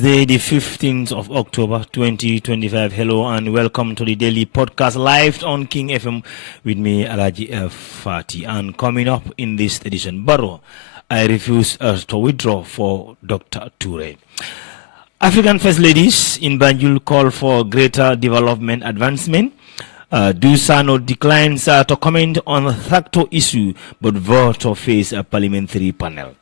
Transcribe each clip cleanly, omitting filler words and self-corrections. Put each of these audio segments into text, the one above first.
Wednesday, the 15th of October, 2025. Hello and welcome to the daily podcast live on King FM with me, Alhagie Fati. And coming up in this edition, Barrow, I refuse to withdraw for Dr. Toure. African First Ladies in Banjul call for greater development advancement. Dusano declines to comment on the Thakto issue, but vote to face a parliamentary panel.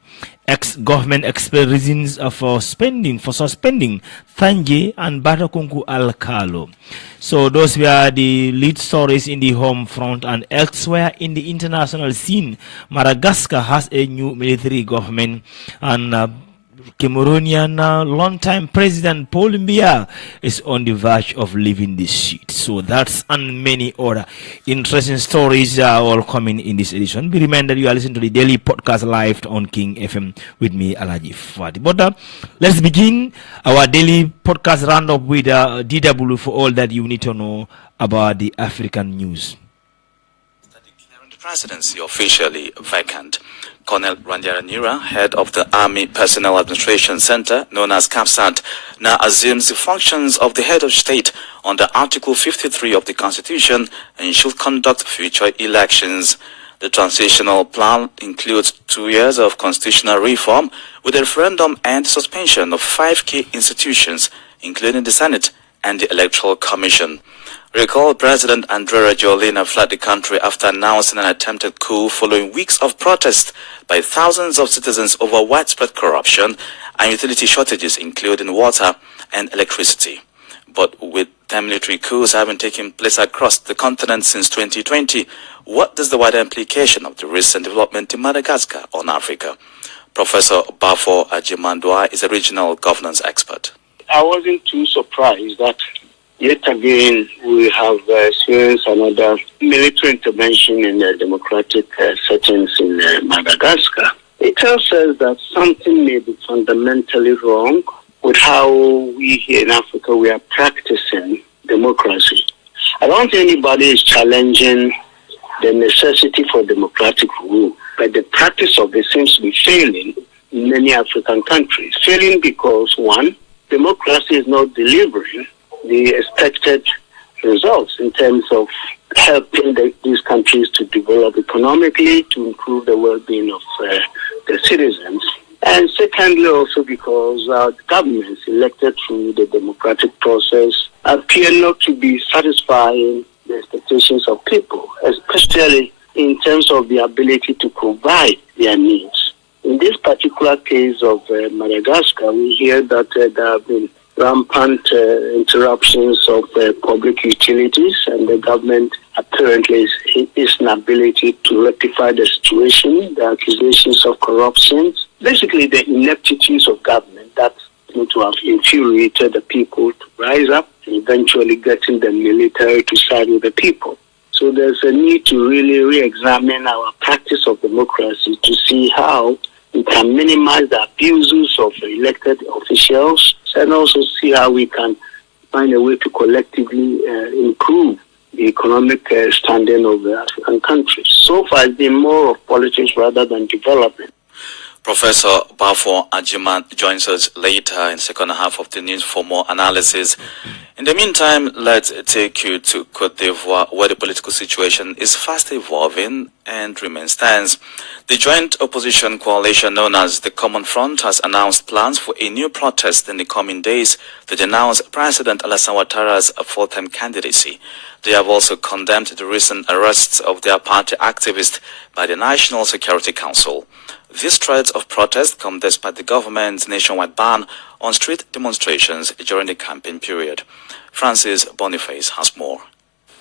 Ex-government express reasons for suspending Tanje and Batakunku Alkalo. So those were the lead stories in the home front, and elsewhere in the international scene. Madagascar has a new military government, and Cameroonian long-time President Paul Biya is on the verge of leaving this seat. So that's and many other interesting stories are all coming in this edition. Be reminded you are listening to the daily podcast live on King FM with me, Alhagie Fati. But let's begin our daily podcast roundup with DW for all that you need to know about the African news. Declaring the presidency officially vacant. Colonel Randiaranira, head of the Army Personnel Administration Center, known as CAPSAT, now assumes the functions of the head of state under Article 53 of the Constitution and should conduct future elections. The transitional plan includes 2 years of constitutional reform with a referendum and suspension of 5 key institutions, including the Senate and the Electoral Commission. Recall President Andrea Jolina fled the country after announcing an attempted coup following weeks of protest by thousands of citizens over widespread corruption and utility shortages, including water and electricity. But with 10 military coups having taken place across the continent since 2020, what is the wider implication of the recent development in Madagascar on Africa? Professor Bafo Ajimandua is a regional governance expert. I wasn't too surprised that yet again we have experienced another military intervention in the democratic settings in Madagascar. It tells us that something may be fundamentally wrong with how we here in Africa we are practicing democracy. I don't think anybody is challenging the necessity for democratic rule, but the practice of it seems to be failing in many African countries. Failing because, one, democracy is not delivering the expected results in terms of helping these countries to develop economically, to improve the well-being of the citizens. And secondly, also because the governments elected through the democratic process appear not to be satisfying the expectations of people, especially in terms of the ability to provide their needs. In this particular case of Madagascar, we hear that there have been rampant interruptions of public utilities, and the government apparently is inability to rectify the situation, the accusations of corruption, basically the ineptitudes of government that seem to have infuriated the people to rise up and eventually getting the military to side with the people. So there's a need to really re-examine our practice of democracy to see how we can minimize the abuses of elected officials, and also see how we can find a way to collectively improve the economic standing of the African countries. So far, it's been more of politics rather than development. Professor Bafo Ajiman joins us later in the second half of the news for more analysis. In the meantime, let's take you to Côte d'Ivoire, where the political situation is fast evolving and remains tense. The joint opposition coalition known as the Common Front has announced plans for a new protest in the coming days to denounce President Alassane Ouattara's full-time candidacy. They have also condemned the recent arrests of their party activists by the National Security Council. These threats of protest come despite the government's nationwide ban on street demonstrations during the campaign period. Francis Boniface has more.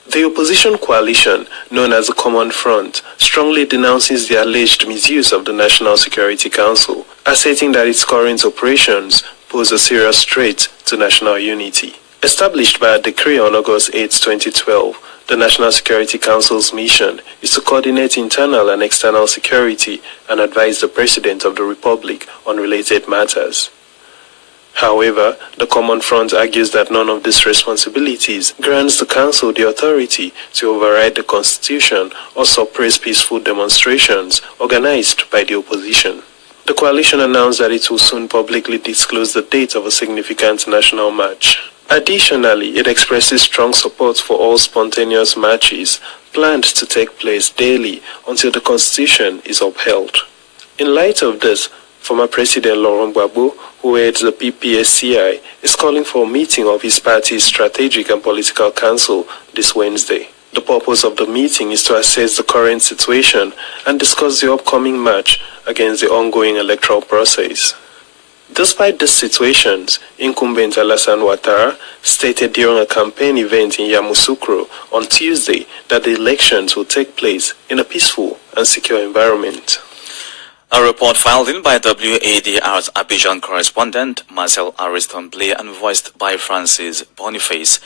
The opposition coalition, known as the Common Front, strongly denounces the alleged misuse of the National Security Council, asserting that its current operations pose a serious threat to national unity. Established by a decree on August 8, 2012, the National Security Council's mission is to coordinate internal and external security and advise the President of the Republic on related matters. However, the Common Front argues that none of these responsibilities grants the Council the authority to override the Constitution or suppress peaceful demonstrations organized by the opposition. The coalition announced that it will soon publicly disclose the date of a significant national match. Additionally, it expresses strong support for all spontaneous matches planned to take place daily until the constitution is upheld. In light of this, former President Laurent Gbagbo, who heads the PPSCI, is calling for a meeting of his party's Strategic and Political Council this Wednesday. The purpose of the meeting is to assess the current situation and discuss the upcoming match against the ongoing electoral process. Despite these situations, incumbent Alassane Ouattara stated during a campaign event in Yamoussoukro on Tuesday that the elections will take place in a peaceful and secure environment. A report filed in by WADR's Abidjan correspondent Marcel Ariston-Blay and voiced by Francis Boniface.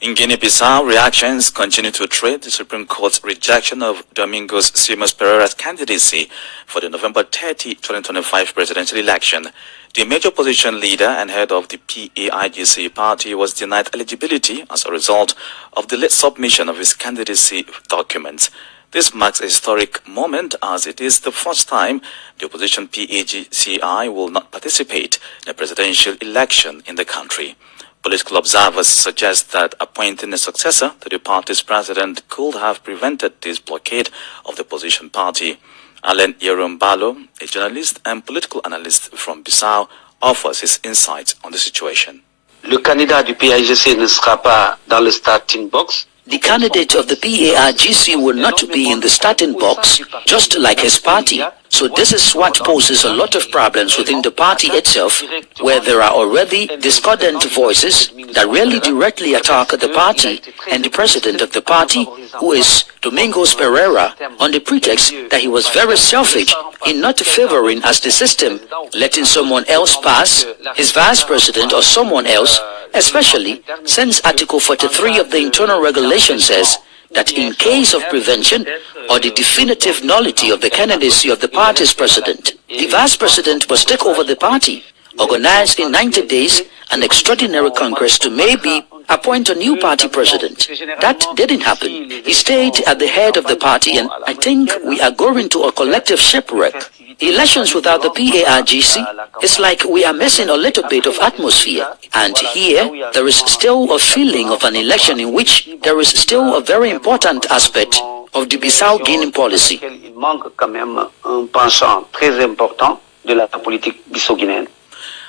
In Guinea-Bissau, reactions continue to treat the Supreme Court's rejection of Domingos Simões Pereira's candidacy for the November 30, 2025 presidential election. The major opposition leader and head of the PAIGC party was denied eligibility as a result of the late submission of his candidacy documents. This marks a historic moment as it is the first time the opposition PAIGCI will not participate in a presidential election in the country. Political observers suggest that appointing a successor to the party's president could have prevented this blockade of the opposition party. Alain Yerombalo, a journalist and political analyst from Bissau, offers his insights on the situation. Le candidat du PAIGC ne sera pas dans le starting box. The candidate of the PAIGC will not be in the starting box, just like his party. So this is what poses a lot of problems within the party itself, where there are already discordant voices that really directly attack the party and the president of the party, who is Domingos Pereira, on the pretext that he was very selfish in not favoring as the system, letting someone else pass, his vice president or someone else, especially since Article 43 of the internal regulation says that in case of prevention or the definitive nullity of the candidacy of the party's president, the vice president must take over the party, organize in 90 days an extraordinary congress to maybe appoint a new party president. That didn't happen. He stayed at the head of the party, and I think we are going to a collective shipwreck. Elections without the PAIGC, it's like we are missing a little bit of atmosphere. And here, there is still a feeling of an election in which there is still a very important aspect of the Bissau-Guinea policy. Il manque quand même un penchant très important de la politique bissau-guinéenne.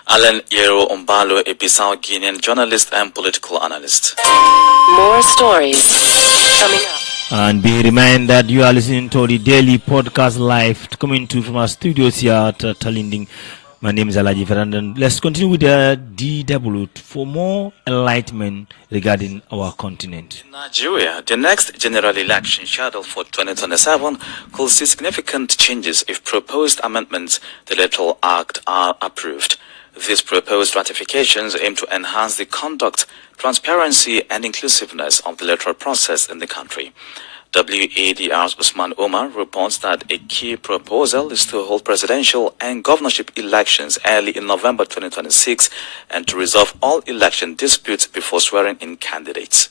Alain Yerombalo, a Bissau-Guinean journalist and political analyst. More stories coming up. And be reminded that you are listening to the daily podcast live coming to from our studios here at Talinding. My name is Alhagie, and let's continue with the DW for more enlightenment regarding our continent. In Nigeria, the next general election scheduled for 2027 could see significant changes if proposed amendments to the Electoral Act are approved. These proposed ratifications aim to enhance the conduct, transparency and inclusiveness of the electoral process in the country. WADR's Usman Omar reports that a key proposal is to hold presidential and governorship elections early in November 2026 and to resolve all election disputes before swearing in candidates.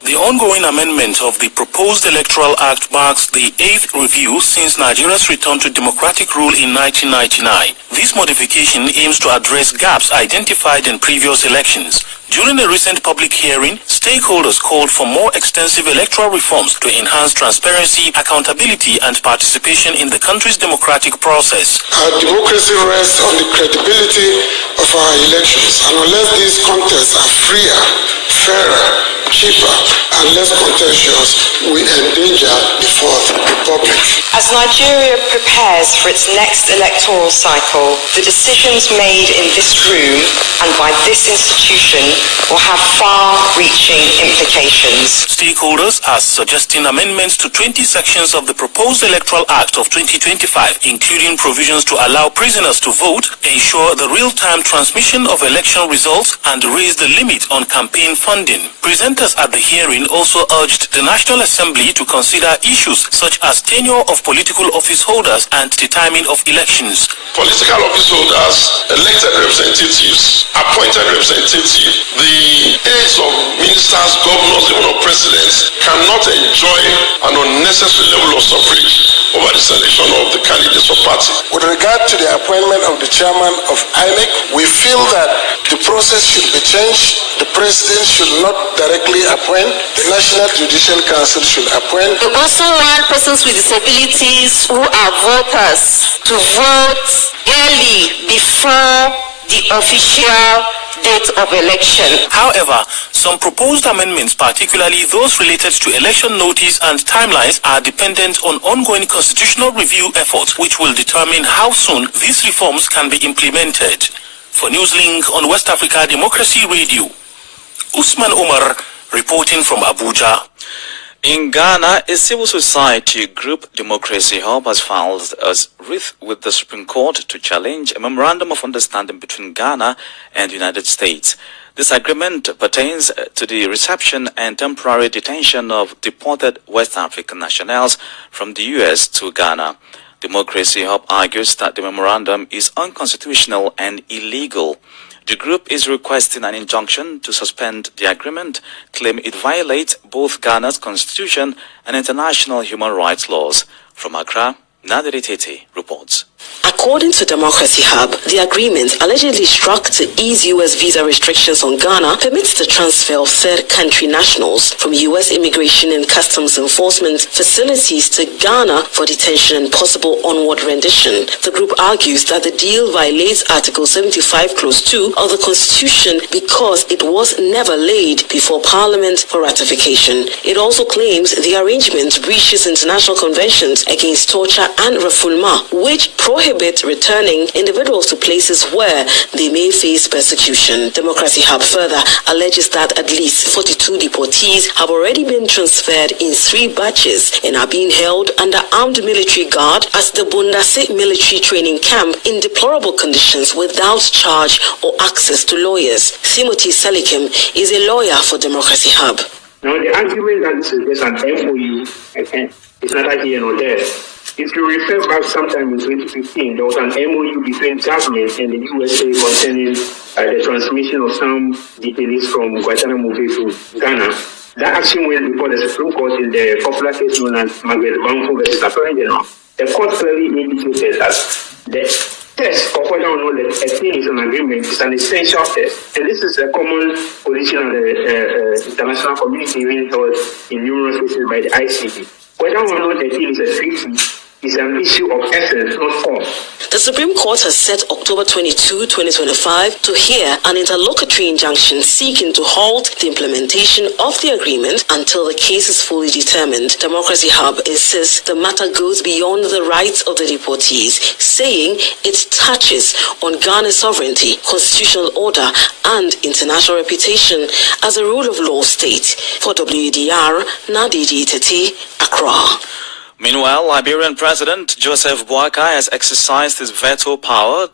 The ongoing amendment of the proposed Electoral Act marks the 8th review since Nigeria's return to democratic rule in 1999. This modification aims to address gaps identified in previous elections. During a recent public hearing, stakeholders called for more extensive electoral reforms to enhance transparency, accountability, and participation in the country's democratic process. Our democracy rests on the credibility of our elections, and unless these contests are freer, fairer, cheaper, and less contentious, we endanger the Fourth Republic. As Nigeria prepares for its next electoral cycle, the decisions made in this room and by this institution will have far-reaching implications. Stakeholders are suggesting amendments to 20 sections of the proposed Electoral Act of 2025, including provisions to allow prisoners to vote, ensure the real-time transmission of election results, and raise the limit on campaign funding. Presenters at the hearing also urged the National Assembly to consider issues such as tenure of political office holders and the timing of elections. Political office holders, elected representatives, appointed representatives, the aides of ministers, governors, even of presidents cannot enjoy an unnecessary level of suffrage over the selection of the candidates for party. With regard to the appointment of the chairman of INEC, we feel that the process should be changed. The president should not directly appoint. The National Judicial Council should appoint. We also want persons with disabilities who are voters to vote early before the official date of election. However, some proposed amendments, particularly those related to election notice and timelines, are dependent on ongoing constitutional review efforts, which will determine how soon these reforms can be implemented. For Newslink on West Africa Democracy Radio, Usman Umar reporting from Abuja. In Ghana, a civil society group, Democracy Hub, has filed a writ with the Supreme Court to challenge a memorandum of understanding between Ghana and the United States. This agreement pertains to the reception and temporary detention of deported West African nationals from the U.S. to Ghana. Democracy Hub argues that the memorandum is unconstitutional and illegal. The group is requesting an injunction to suspend the agreement, claiming it violates both Ghana's constitution and international human rights laws. From Accra, Nadiri Tete reports. According to Democracy Hub, the agreement, allegedly struck to ease U.S. visa restrictions on Ghana, permits the transfer of third country nationals from U.S. Immigration and Customs Enforcement facilities to Ghana for detention and possible onward rendition. The group argues that the deal violates Article 75, Clause 2 of the Constitution because it was never laid before Parliament for ratification. It also claims the arrangement breaches international conventions against torture and refoulement, which prohibit returning individuals to places where they may face persecution. Democracy Hub further alleges that at least 42 deportees have already been transferred in 3 batches and are being held under armed military guard at the Bundase military training camp in deplorable conditions without charge or access to lawyers. Timothy Selikim is a lawyer for Democracy Hub. Now, the argument that this is just an MOU, and it's neither here nor there. If you refer back sometime in 2015, there was an MOU between government and the USA concerning the transmission of some detainees from Guantanamo Bay to Ghana. That action went before the Supreme Court in the popular case known as Margaret Banco versus Attorney General. The court clearly indicated that the test of whether or not a thing is an agreement is an essential test. And this is a common position of the international community even held in numerous cases by the ICC. Whether or not a thing is a treaty is an issue of essence, not form. The Supreme Court has set October 22, 2025 to hear an interlocutory injunction seeking to halt the implementation of the agreement until the case is fully determined. Democracy Hub insists the matter goes beyond the rights of the deportees, saying it touches on Ghana's sovereignty, constitutional order, and international reputation as a rule of law state. For WDR, Nadidi Tete, Accra. Meanwhile, Liberian President Joseph Boakai has exercised his veto power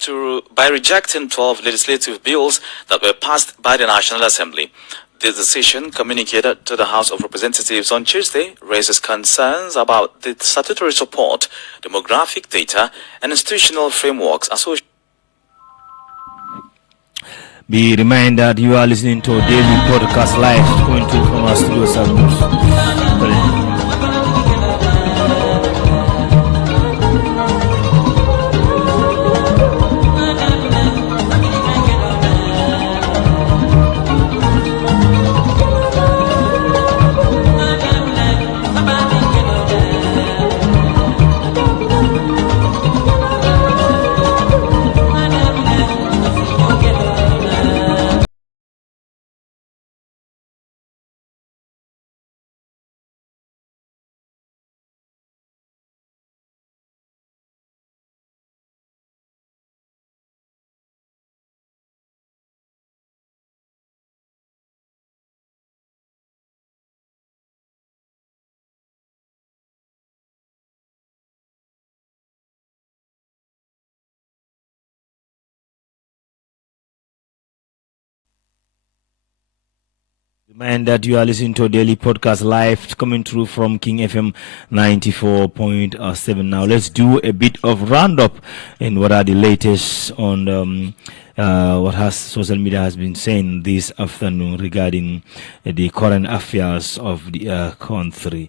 by rejecting 12 legislative bills that were passed by the National Assembly. This decision, communicated to the House of Representatives on Tuesday, raises concerns about the statutory support, demographic data, and institutional frameworks associated. Be reminded that you are listening to a daily podcast live coming to from our studio. Remind that you are listening to a daily podcast live coming through from King FM 94.7. Now let's do a bit of roundup in what are the latest on what has social media has been saying this afternoon regarding the current affairs of the country.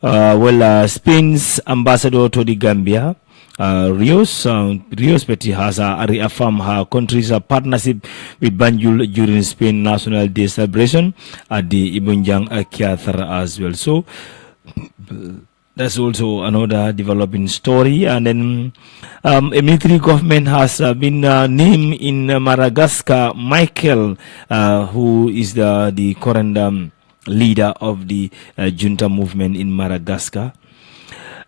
Spain's ambassador to the Gambia, Rios Petty, has reaffirmed her country's partnership with Banjul during Spain National Day celebration at the Ibunjang Theatre as well. So that's also another developing story. And then a military government has been named in Madagascar. Michael, who is the current leader of the junta movement in Madagascar.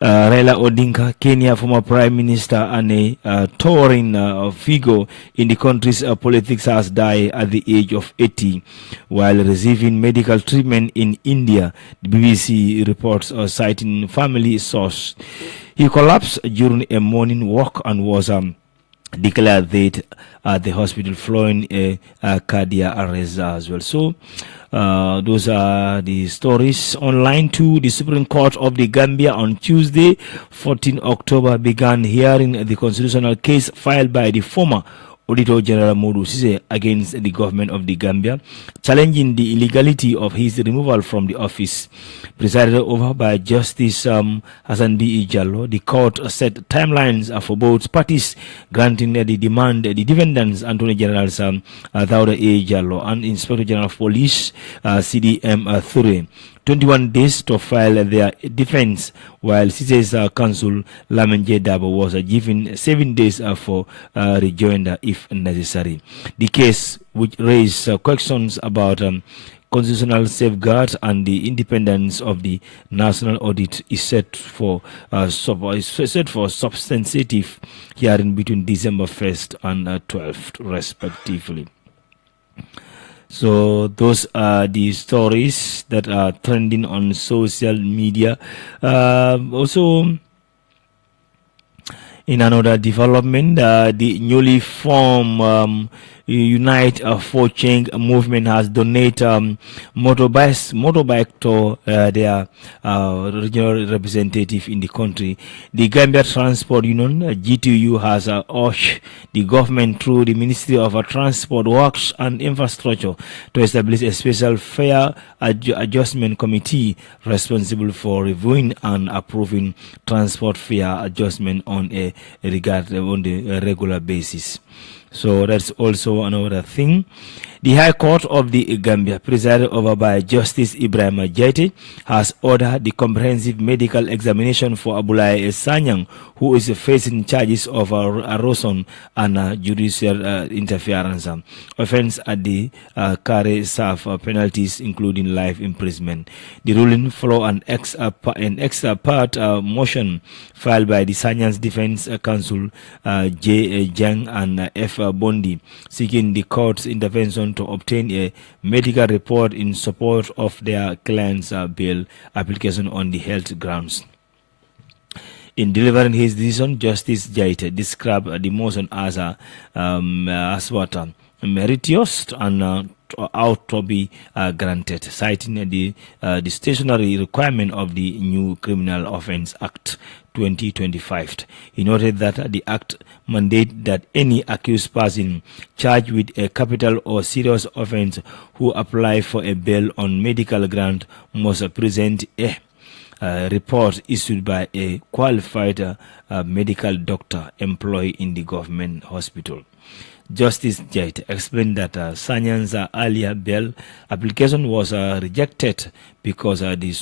Raila Odinga, Kenya former Prime Minister and a towering figure in the country's politics, has died at the age of 80 while receiving medical treatment in India, the BBC reports, citing family source. He collapsed during a morning walk and was declared dead at the hospital following a cardiac arrest as well. So those are the stories. Online too, the Supreme Court of the Gambia on Tuesday, 14 October, began hearing the constitutional case filed by the former Auditor General Modu Sise against the government of the Gambia, challenging the illegality of his removal from the office. Presided over by Justice Hassan B. Jallo, the court set timelines for both parties, granting the demand the defendants, Attorney Generals Dauda A. Jallo and Inspector General of Police CDM Thure, 21 days to file their defense, while Sise's counsel Lamin J. Dabo was given 7 days for rejoinder if necessary. The case, which raised questions about constitutional safeguards and the independence of the national audit, is set for substantive hearing between December 1st and 12th, respectively. So those are the stories that are trending on social media. Also, in another development, the newly formed Unite for Change movement has donated motorbike to their regional representative in the country. The Gambia Transport Union, GTU, has urged the government through the Ministry of Transport, Works and Infrastructure to establish a special fare adjustment committee responsible for reviewing and approving transport fare adjustment on a regular basis. So that's also another thing. The High Court of the Gambia, presided over by Justice Ibrahim Jaite, has ordered the comprehensive medical examination for Abulai Sanyang, who is facing charges of arson and judicial interference. Offense at the carry serve penalties, including life imprisonment. The ruling follow an ex parte motion filed by the Sanyang's defense counsel J. Jang and F. Bondi, seeking the court's intervention to obtain a medical report in support of their client's bail application on the health grounds. In delivering his decision, Justice Jaite described the motion as meritorious and ought to be granted, citing the statutory requirement of the new Criminal Offence Act 2025. He noted that the Act mandates that any accused person charged with a capital or serious offence who apply for a bail on medical grant must present a report issued by a qualified medical doctor employed in the government hospital. Justice Jait explained that Sanyan's earlier bail application was rejected because of the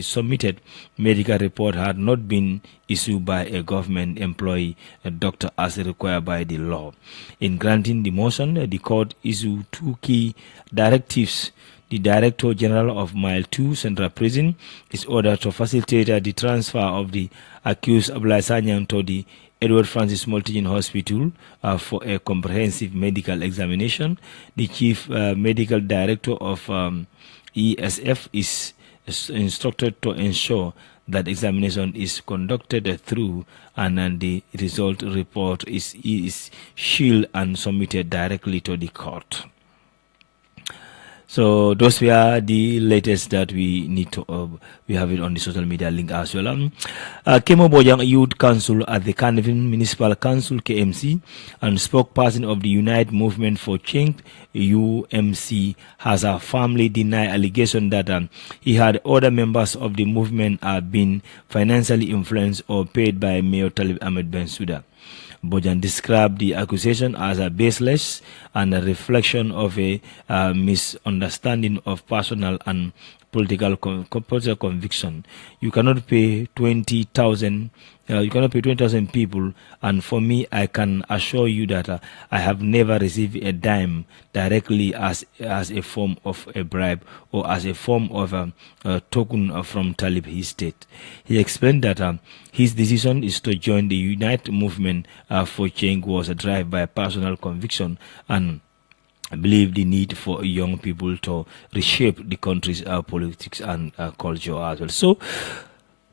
submitted medical report had not been issued by a government employee, a doctor, as required by the law. In granting the motion, the court issued two key directives. The Director General of Mile 2 Central Prison is ordered to facilitate the transfer of the accused Abulai Sanyang to the Edward Francis Multigen Hospital for a comprehensive medical examination. The Chief Medical Director of ESF is instructed to ensure that examination is conducted through and the result report is sealed and submitted directly to the court. So those were the latest that we need to, we have it on the social media link as well. Kemo Bojang Youth Council at the Carnivine Municipal Council, KMC, and spokesperson of the Unite Movement for Change, UMC, has firmly denied allegation that he had other members of the movement been financially influenced or paid by Mayor Talib Ahmed Bensouda. Bojan described the accusation as a baseless and a reflection of a misunderstanding of personal and political conviction. You cannot pay 20,000. You cannot pay 20,000 people, and for me, I can assure you that I have never received a dime directly as a form of a bribe or as a form of a token from Talib, his state. He explained that his decision is to join the Unite Movement for Change was a drive by personal conviction and I believe the need for young people to reshape the country's politics and culture as well. So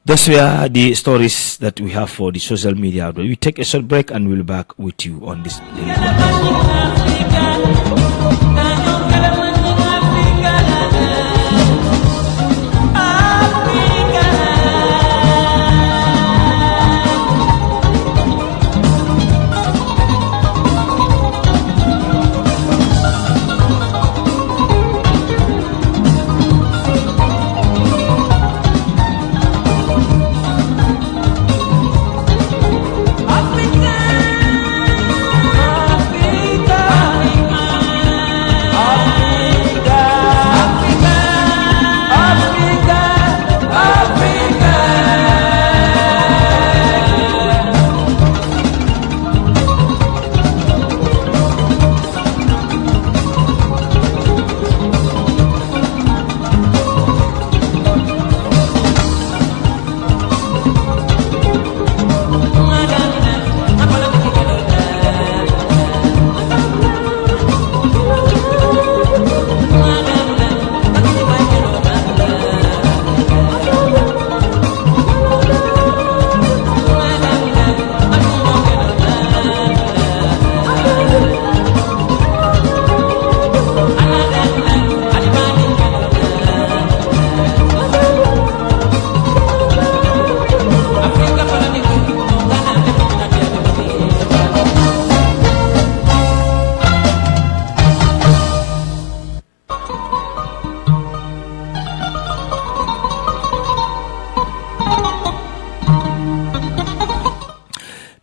those were the stories that we have for the social media. We take a short break and we'll be back with you on this daily podcast.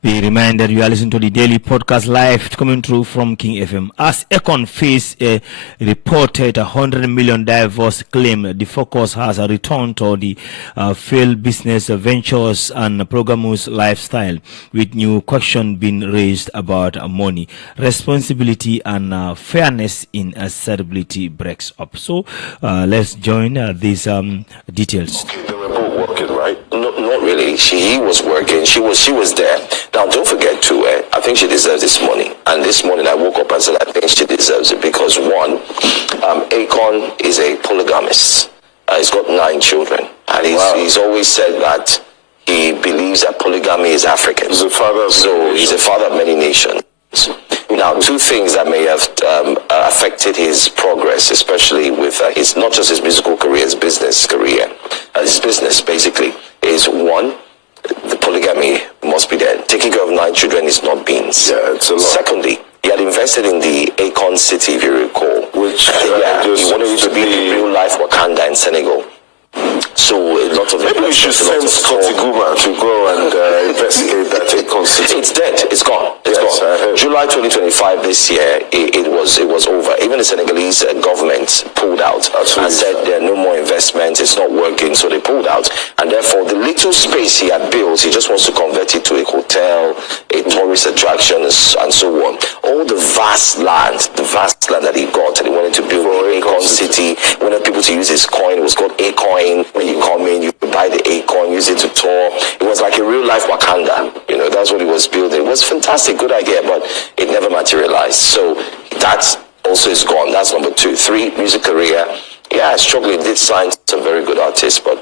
Be reminded you are listening to the daily podcast live coming through from King FM. As Econ face a reported $100 million divorce claim, the focus has returned to the failed business ventures and programmers' lifestyle, with new questions being raised about money, responsibility, and fairness in celebrity breaks up. So let's join these details. The report working, right? Not really. She was working. She was there. Now, don't forget too, I think she deserves this money. And this morning I woke up and said I think she deserves it because one, Akon is a polygamist. He's got 9 children. And he's always said that he believes that polygamy is African. He's a father of many nations. Now, 2 things that may have affected his progress, especially with his, not just his musical career, his business career. His business, basically, is 1, the polygamy must be there. Taking care of 9 children is not beans. Yeah, it's a lot. Secondly, he had invested in the Akon city, if you recall. Which, he wanted it to be the real life Wakanda in Senegal. So a lot of maybe we should send Scotty Guma to go and investigate that Akon city. It's dead. It's gone. It's gone. July 2025 this year, it was over. Even the Senegalese government pulled out and said there are no more investments. It's not working, so they pulled out. And therefore, the little space he had built, he just wants to convert it to a hotel, a tourist attraction, and so on. All the vast land that he got, and he wanted to build Akon city. He wanted people to use his coin. It was called Acoin. When you come in, you buy the Akon, use it to tour. It was like a real life Wakanda. You know, that's what he was building. It was fantastic, good idea, but it never materialized. So that also is gone. That's number 2. 3, music career. Yeah, struggling. Did sign some very good artists, but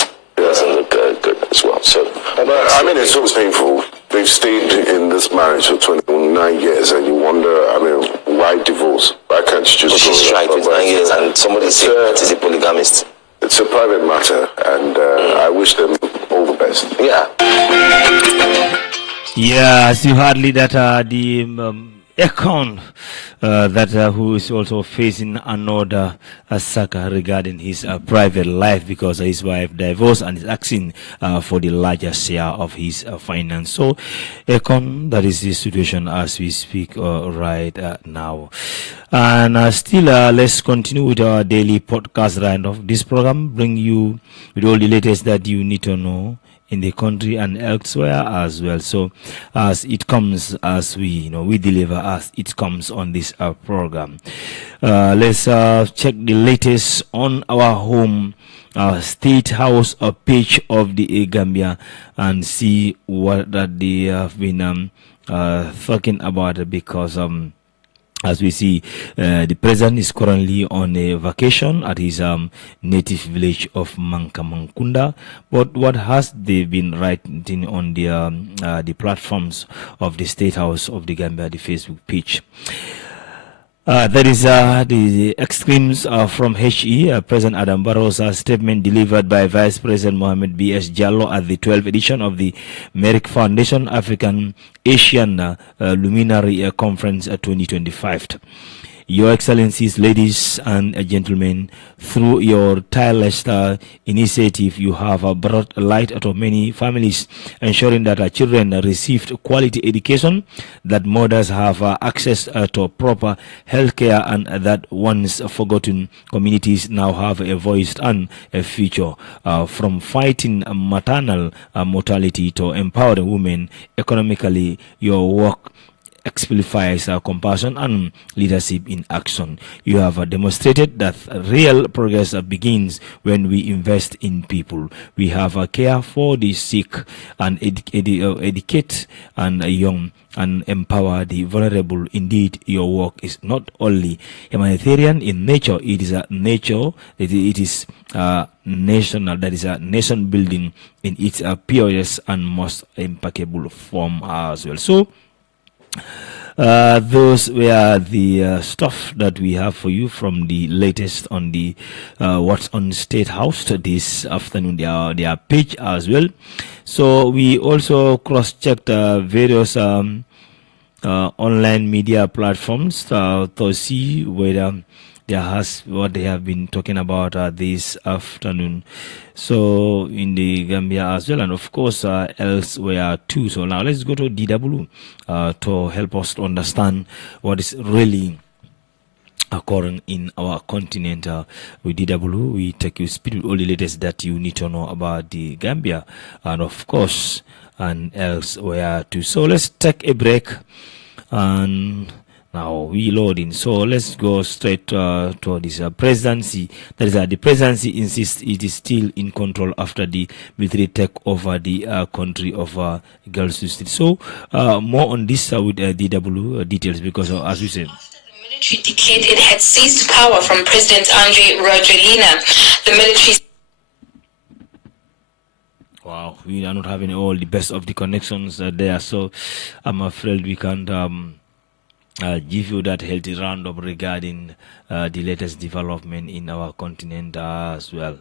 it doesn't look good as well. So, I mean, it's so painful. They've stayed in this marriage for 29 years, and you wonder, I mean, why divorce? Why can't you just... But she's tried with 9 years, and somebody said she's a polygamist. It's a private matter, and I wish them all the best. Yeah. Yes, you hardly that the account that who is also facing another saga regarding his private life because his wife divorced and is asking for the larger share of his finance. So, Akon, that is the situation as we speak right now. And still, let's continue with our daily podcast round-off. This program bring you with all the latest that you need to know in the country and elsewhere as well. So as it comes, as we we deliver as it comes on this program. Let's check the latest on our home State House page of the Gambia and see what that they have been talking about, because as we see, the president is currently on a vacation at his native village of Mankamankunda. But what has they been writing on the platforms of the State House of the Gambia, the Facebook page? That is the extremes from HE, President Adam Barrow's statement delivered by Vice President Mohamed B.S. Jallo at the 12th edition of the Merrick Foundation African Asian Luminary Conference 2025. Your Excellencies, ladies and gentlemen, through your tireless initiative, you have brought light to many families, ensuring that our children received quality education, that mothers have access to proper health care, and that once forgotten communities now have a voice and a future. From fighting maternal mortality to empowering women economically, your work exemplifies compassion and leadership in action. You have demonstrated that real progress begins when we invest in people. We have a care for the sick and educate and young and empower the vulnerable. Indeed, your work is not only humanitarian in nature, it is a nature, it is national, that is a nation building in its purest and most impeccable form as well. So, those were the stuff that we have for you from the latest on the What's on State House this afternoon, their page as well. So we also cross-checked various online media platforms to see whether there has what they have been talking about this afternoon. So in the Gambia as well, and of course elsewhere too. So now let's go to DW to help us to understand what is really occurring in our continent. With DW, we take you speed with all the latest that you need to know about the Gambia, and of course and elsewhere too. So let's take a break and now we loading. So let's go straight to this presidency. That is the presidency insists it is still in control after the military take over the country of Girls Street. So more on this with DW details, because as we said, the military declared it had seized power from President Andre Rajoelina. The military. Wow, we are not having all the best of the connections there, so I'm afraid we can't give you that healthy roundup regarding the latest development in our continent as well.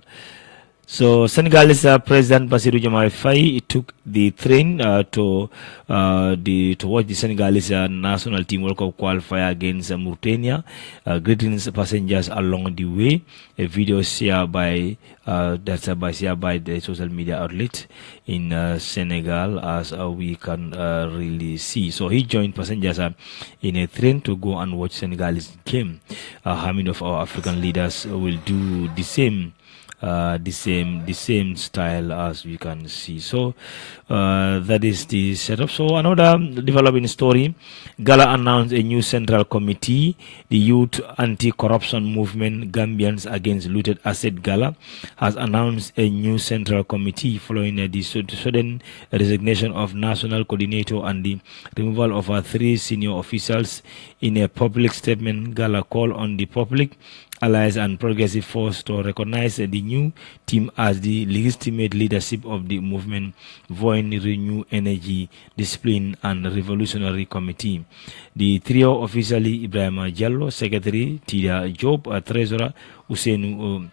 So Senegalese President Bassirou Diomaye Faye took the train to watch the Senegalese national team World Cup qualifier against Mauritania. Greetings passengers along the way. A video shared by the social media outlet in Senegal, as we can really see. So he joined passengers in a train to go and watch Senegalese game. How many of our African leaders will do the same? The same style as we can see. So that is the setup. So another developing story: Gala announced a new central committee. The Youth Anti-Corruption Movement Gambians Against Looted Asset Gala has announced a new central committee following the sudden resignation of national coordinator and the removal of 3 senior officials. In a public statement, Gala called on the public Allies and Progressive Force to recognize the new team as the legitimate leadership of the movement, Voin Renew Energy, Discipline and Revolutionary Committee. The trio officially Ibrahim Jallo, Secretary, Tida Job, Treasurer, Usenu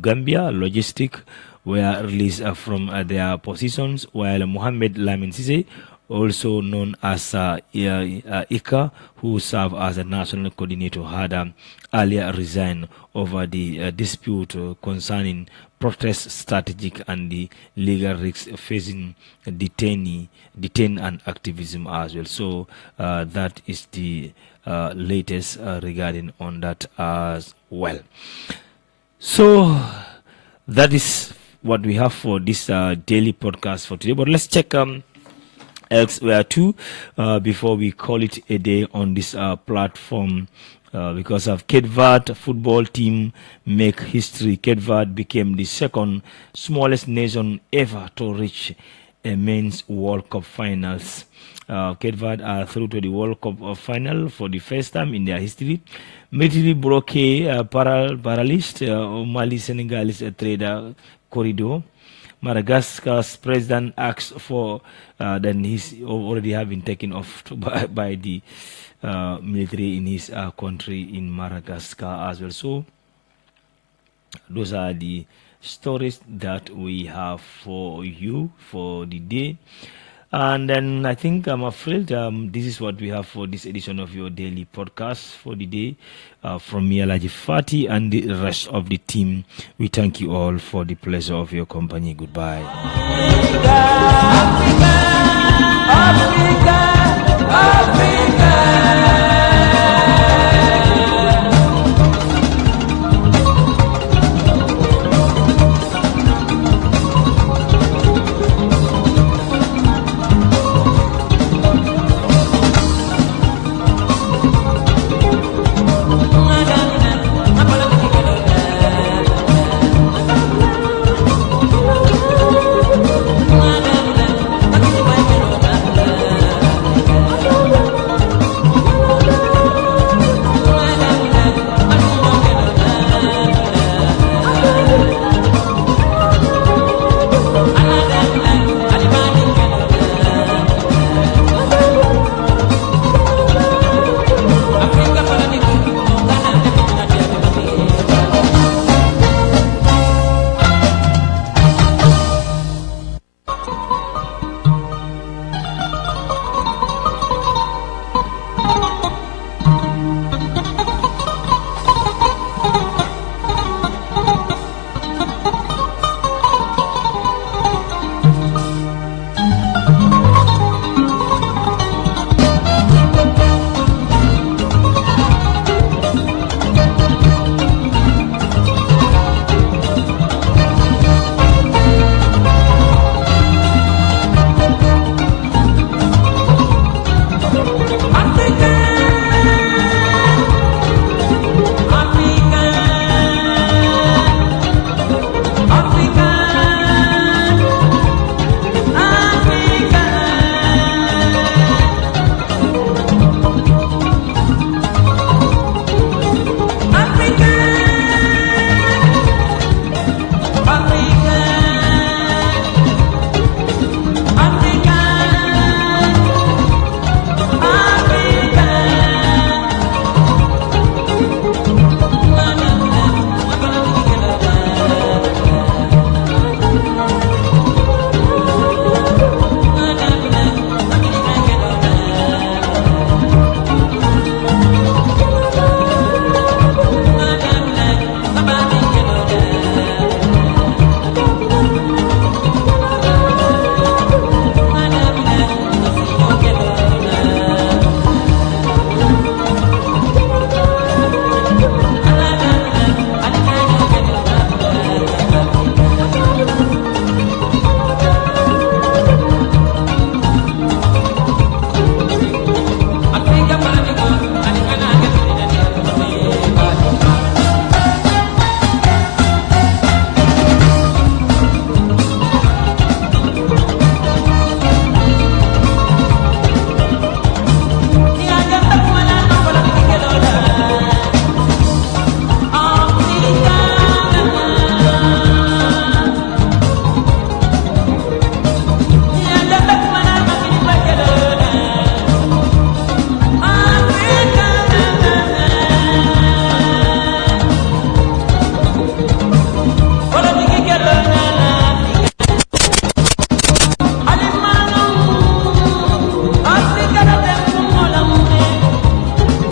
Gambia, Logistic, were released from their positions, while Mohamed Lamin Sise, also known as Ika, who served as a national coordinator, had earlier resigned over the dispute concerning protest strategic and the legal risks facing detain and activism as well. So that is the latest regarding on that as well. So that is what we have for this daily podcast for today. But let's check elsewhere too before we call it a day on this platform. Because of Cape Verde football team make history. Cape Verde became the second smallest nation ever to reach a men's World Cup finals. Cape Verde are through to the World Cup final for the first time in their history. Military blockade, paralyzed Mali Senegalese trader corridor. Madagascar's president asked for, then he's already have been taken off by the military in his country in Madagascar as well. So those are the stories that we have for you for the day. And then I think I'm afraid this is what we have for this edition of your daily podcast for the day. From me, Alhagie Fati, and the rest of the team, we thank you all for the pleasure of your company. Goodbye. Africa, Africa.